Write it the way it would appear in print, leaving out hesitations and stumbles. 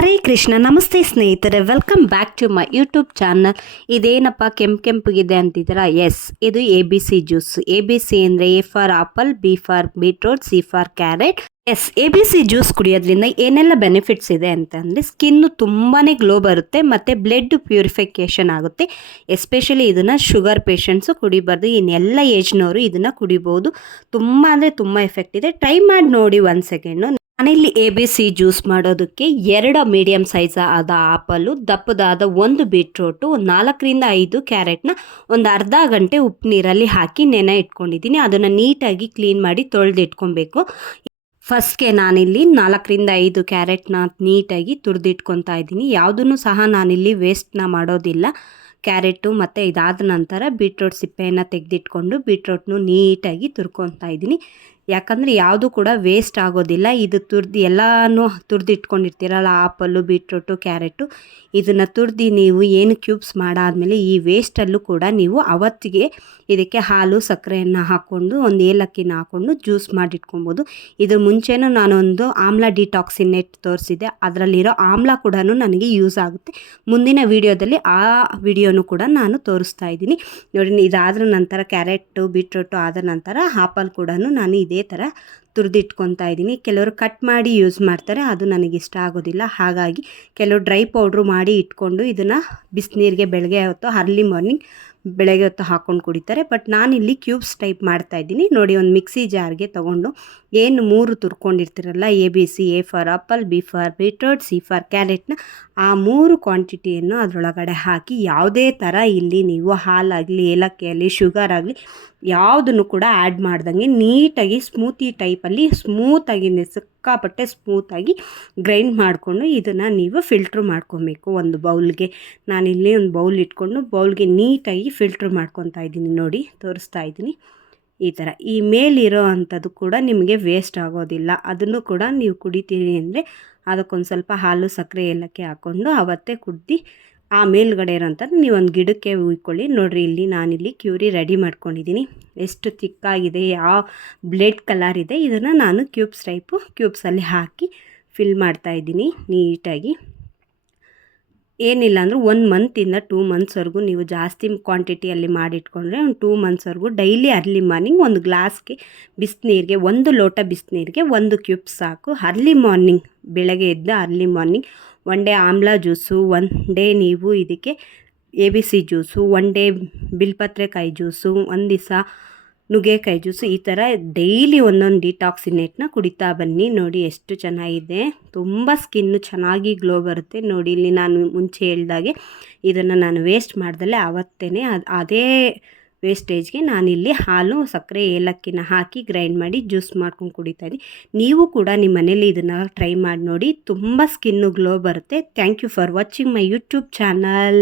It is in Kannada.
ಹರೇ ಕೃಷ್ಣ. ನಮಸ್ತೆ ಸ್ನೇಹಿತರೆ, welcome back to my YouTube channel. ಇದೇನಪ್ಪ ಕೆಂಪಗಿದೆ ಅಂತಿದ್ದೀರಾ? ಎಸ್, ಇದು ABC ಜ್ಯೂಸ್. ABC ಅಂದರೆ A for apple, B for beetroot, C for carrot. Yes, ABC juice ಕುಡಿಯೋದ್ರಿಂದ ಏನೆಲ್ಲ ಬೆನಿಫಿಟ್ಸ್ ಇದೆ ಅಂತಂದರೆ, ಸ್ಕಿನ್ನು ತುಂಬಾ ಗ್ಲೋ ಬರುತ್ತೆ ಮತ್ತು ಬ್ಲಡ್ ಪ್ಯೂರಿಫಿಕೇಷನ್ ಆಗುತ್ತೆ. ಎಸ್ಪೆಷಲಿ ಇದನ್ನು ಶುಗರ್ ಪೇಷಂಟ್ಸು ಕುಡಿಬಾರ್ದು, ಇನ್ನೆಲ್ಲ ಏಜ್ನವರು ಇದನ್ನು ಕುಡಿಬೋದು. ತುಂಬ ಅಂದರೆ ತುಂಬ ಎಫೆಕ್ಟ್ ಇದೆ. ಟ್ರೈ ಮಾಡಿ ನೋಡಿ ಒಂದು ಸೆಕೆಂಡು. ನಾನಿಲ್ಲಿ ABC ಜ್ಯೂಸ್ ಮಾಡೋದಕ್ಕೆ 2 ಮೀಡಿಯಮ್ ಸೈಜ್ ಆದ ಆಪಲ್ಲು, ದಪ್ಪದಾದ 1 ಬೀಟ್ರೂಟು, 4 ರಿಂದ 5 ಕ್ಯಾರೆಟ್ನ ಒಂದು ಅರ್ಧ ಗಂಟೆ ಉಪ್ಪು ನೀರಲ್ಲಿ ಹಾಕಿ ನೆನೆ ಇಟ್ಕೊಂಡಿದ್ದೀನಿ. ಅದನ್ನು ನೀಟಾಗಿ ಕ್ಲೀನ್ ಮಾಡಿ ತೊಳೆದು ಇಟ್ಕೊಬೇಕು. ಫಸ್ಟ್ಗೆ ನಾನಿಲ್ಲಿ 4 ರಿಂದ 5 ಕ್ಯಾರೆಟ್ನ ನೀಟಾಗಿ ತುರಿದಿಟ್ಕೊತಾ ಇದ್ದೀನಿ. ಯಾವುದನ್ನು ಸಹ ನಾನಿಲ್ಲಿ ವೇಸ್ಟ್ನ ಮಾಡೋದಿಲ್ಲ. ಕ್ಯಾರೆಟು ಮತ್ತು ಇದಾದ ನಂತರ ಬೀಟ್ರೂಟ್ ಸಿಪ್ಪೆಯನ್ನು ತೆಗೆದಿಟ್ಕೊಂಡು ಬೀಟ್ರೂಟ್ನು ನೀಟಾಗಿ ತುರ್ಕೊತಾ ಇದ್ದೀನಿ. ಯಾಕಂದರೆ ಯಾವುದು ಕೂಡ ವೇಸ್ಟ್ ಆಗೋದಿಲ್ಲ. ಇದು ಎಲ್ಲನೂ ತುರಿದಿಟ್ಕೊಂಡಿರ್ತೀರಲ್ಲ, ಆಪಲ್ಲು, ಬೀಟ್ರೂಟು, ಕ್ಯಾರೆಟು, ಇದನ್ನು ತುರಿದು ನೀವು ಏನು ಕ್ಯೂಬ್ಸ್ ಮಾಡಾದಮೇಲೆ ಈ ವೇಸ್ಟಲ್ಲೂ ಕೂಡ ನೀವು ಅವತ್ತಿಗೆ ಇದಕ್ಕೆ ಹಾಲು ಸಕ್ಕರೆಯನ್ನು ಹಾಕ್ಕೊಂಡು ಒಂದು ಏಲಕ್ಕಿನ ಹಾಕ್ಕೊಂಡು ಜ್ಯೂಸ್ ಮಾಡಿಟ್ಕೊಬೋದು. ಇದ್ರ ಮುಂಚೆನೂ ನಾನೊಂದು ಆಮ್ಲ ಡಿಟಾಕ್ಸಿನೇಟ್ ತೋರಿಸಿದ್ದೆ, ಅದರಲ್ಲಿರೋ ಆಮ್ಲ ಕೂಡ ನನಗೆ ಯೂಸ್ ಆಗುತ್ತೆ. ಮುಂದಿನ ವಿಡಿಯೋದಲ್ಲಿ ಆ ವಿಡಿಯೋನು ಕೂಡ ನಾನು ತೋರಿಸ್ತಾ ಇದ್ದೀನಿ ನೋಡಿ. ಇದಾದ ನಂತರ ಕ್ಯಾರೆಟು ಬೀಟ್ರೂಟು ಆದ ನಂತರ ಆಪಲ್ ಕೂಡ ನಾನು ಇದೇ ಥರ ತುರಿದಿಟ್ಕೊತಾ ಇದ್ದೀನಿ. ಕೆಲವರು ಕಟ್ ಮಾಡಿ ಯೂಸ್ ಮಾಡ್ತಾರೆ, ಅದು ನನಗೆ ಇಷ್ಟ ಆಗೋದಿಲ್ಲ. ಹಾಗಾಗಿ ಕೆಲವರು ಡ್ರೈ ಪೌಡ್ರು ಮಾಡಿ ಇಟ್ಕೊಂಡು ಇದನ್ನು ಬಿಸಿನೀರಿಗೆ ಬೆಳಗ್ಗೆ ಹೊತ್ತು ಅರ್ಲಿ ಮಾರ್ನಿಂಗ್ ಬೆಳಗ್ಗೆ ಹೊತ್ತು ಹಾಕ್ಕೊಂಡು ಕುಡಿತಾರೆ. ಬಟ್ ನಾನಿಲ್ಲಿ ಕ್ಯೂಬ್ಸ್ ಟೈಪ್ ಮಾಡ್ತಾಯಿದ್ದೀನಿ ನೋಡಿ. ಒಂದು ಮಿಕ್ಸಿ ಜಾರ್ಗೆ ತೊಗೊಂಡು ಏನು 3 ತುರ್ಕೊಂಡಿರ್ತೀರಲ್ಲ, ABC, A for apple, B for beetroot, C for ಕ್ಯಾರೆಟ್ನ ಆ 3 ಕ್ವಾಂಟಿಟಿಯನ್ನು ಅದರೊಳಗಡೆ ಹಾಕಿ, ಯಾವುದೇ ಥರ ಇಲ್ಲಿ ನೀವು ಹಾಲಾಗಲಿ, ಏಲಕ್ಕಿ ಆಗಲಿ, ಶುಗರ್ ಆಗಲಿ ಯಾವುದನ್ನು ಕೂಡ ಆ್ಯಡ್ ಮಾಡ್ದಂಗೆ ನೀಟಾಗಿ ಸ್ಮೂತಿ ಟೈಪಲ್ಲಿ ಸ್ಮೂತಾಗಿ ಸಿಕ್ಕಾಪಟ್ಟೆ ಸ್ಮೂತಾಗಿ ಗ್ರೈಂಡ್ ಮಾಡಿಕೊಂಡು ಇದನ್ನು ನೀವು ಫಿಲ್ಟ್ರ್ ಮಾಡ್ಕೊಬೇಕು ಒಂದು ಬೌಲ್ಗೆ. ನಾನಿಲ್ಲಿ ಒಂದು ಬೌಲ್ ಇಟ್ಕೊಂಡು ಬೌಲ್ಗೆ ನೀಟಾಗಿ ಫಿಲ್ಟ್ರ್ ಮಾಡ್ಕೊತಾ ಇದ್ದೀನಿ ನೋಡಿ, ತೋರಿಸ್ತಾ ಇದ್ದೀನಿ ಈ ಥರ. ಈ ಮೇಲಿರೋ ಅಂಥದ್ದು ಕೂಡ ನಿಮಗೆ ವೇಸ್ಟ್ ಆಗೋದಿಲ್ಲ. ಅದನ್ನು ಕೂಡ ನೀವು ಕುಡಿತೀರಿ ಅಂದರೆ ಅದಕ್ಕೊಂದು ಸ್ವಲ್ಪ ಹಾಲು ಸಕ್ಕರೆ ಏಲಕ್ಕಿ ಹಾಕ್ಕೊಂಡು ಅವತ್ತೇ ಕುಡ್ದು ಆ ಮೇಲ್ಗಡೆ ಇರೋಂಥದ್ದು ನೀವು ಒಂದು ಗಿಡಕ್ಕೆ ಉಯ್ಕೊಳ್ಳಿ. ನೋಡಿರಿ, ಇಲ್ಲಿ ನಾನಿಲ್ಲಿ ಕ್ಯೂರಿ ರೆಡಿ ಮಾಡ್ಕೊಂಡಿದ್ದೀನಿ. ಎಷ್ಟು ತಿಕ್ಕಾಗಿದೆ, ಯಾವ ಬ್ಲೆಡ್ ಕಲರ್ ಇದೆ. ಇದನ್ನು ನಾನು ಕ್ಯೂಬ್ಸಲ್ಲಿ ಹಾಕಿ ಫಿಲ್ ಮಾಡ್ತಾಯಿದ್ದೀನಿ ನೀಟಾಗಿ. ಏನಿಲ್ಲ ಅಂದರೂ 1 ಮಂತಿಂದ 2 ಮಂತ್ಸ್ವರೆಗೂ ನೀವು ಜಾಸ್ತಿ ಕ್ವಾಂಟಿಟಿಯಲ್ಲಿ ಮಾಡಿಟ್ಕೊಂಡ್ರೆ ಒಂದು 2 ಮಂತ್ಸ್ವರೆಗೂ ಡೈಲಿ ಅರ್ಲಿ ಮಾರ್ನಿಂಗ್ ಒಂದು ಗ್ಲಾಸ್ಗೆ ಬಿಸಿನೀರಿಗೆ, 1 ಲೋಟ ಬಿಸಿನೀರಿಗೆ 1 ಕ್ಯೂಬ್ ಸಾಕು. ಅರ್ಲಿ ಮಾರ್ನಿಂಗ್ ಬೆಳಗ್ಗೆ ಎದ್ದು ಅರ್ಲಿ ಮಾರ್ನಿಂಗ್ 1 ಡೇ ಆಮ್ಲ ಜ್ಯೂಸು, 1 ಡೇ ನೀವು ಇದಕ್ಕೆ ABC ಜ್ಯೂಸು, 1 ಡೇ ಬಿಲ್ಪತ್ರೆಕಾಯಿ ಜ್ಯೂಸು, ಒಂದು ದಿವಸ ನುಗ್ಗೆಕಾಯಿ ಜ್ಯೂಸು, ಈ ಥರ ಡೈಲಿ ಒಂದೊಂದು ಡಿಟಾಕ್ಸಿನೇಟ್ನ ಕುಡಿತಾ ಬನ್ನಿ. ನೋಡಿ ಎಷ್ಟು ಚೆನ್ನಾಗಿದೆ, ತುಂಬ ಸ್ಕಿನ್ನು ಚೆನ್ನಾಗಿ ಗ್ಲೋ ಬರುತ್ತೆ. ನೋಡಿ, ಇಲ್ಲಿ ನಾನು ಮುಂಚೆ ಹೇಳ್ದಾಗೆ ಇದನ್ನು ನಾನು ವೇಸ್ಟ್ ಮಾಡ್ದಲ್ಲೇ ಆವತ್ತೇ ಅದೇ ವೇಸ್ಟೇಜ್ಗೆ ನಾನಿಲ್ಲಿ ಹಾಲು ಸಕ್ಕರೆ ಏಲಕ್ಕಿನ ಹಾಕಿ ಗ್ರೈಂಡ್ ಮಾಡಿ ಜ್ಯೂಸ್ ಮಾಡ್ಕೊಂಡು ಕುಡಿತಾಯಿದ್ದೀನಿ. ನೀವು ಕೂಡ ನಿಮ್ಮ ಮನೇಲಿ ಇದನ್ನು ಟ್ರೈ ಮಾಡಿ ನೋಡಿ, ತುಂಬ ಸ್ಕಿನ್ನು ಗ್ಲೋ ಬರುತ್ತೆ. Thank you for watching my YouTube channel.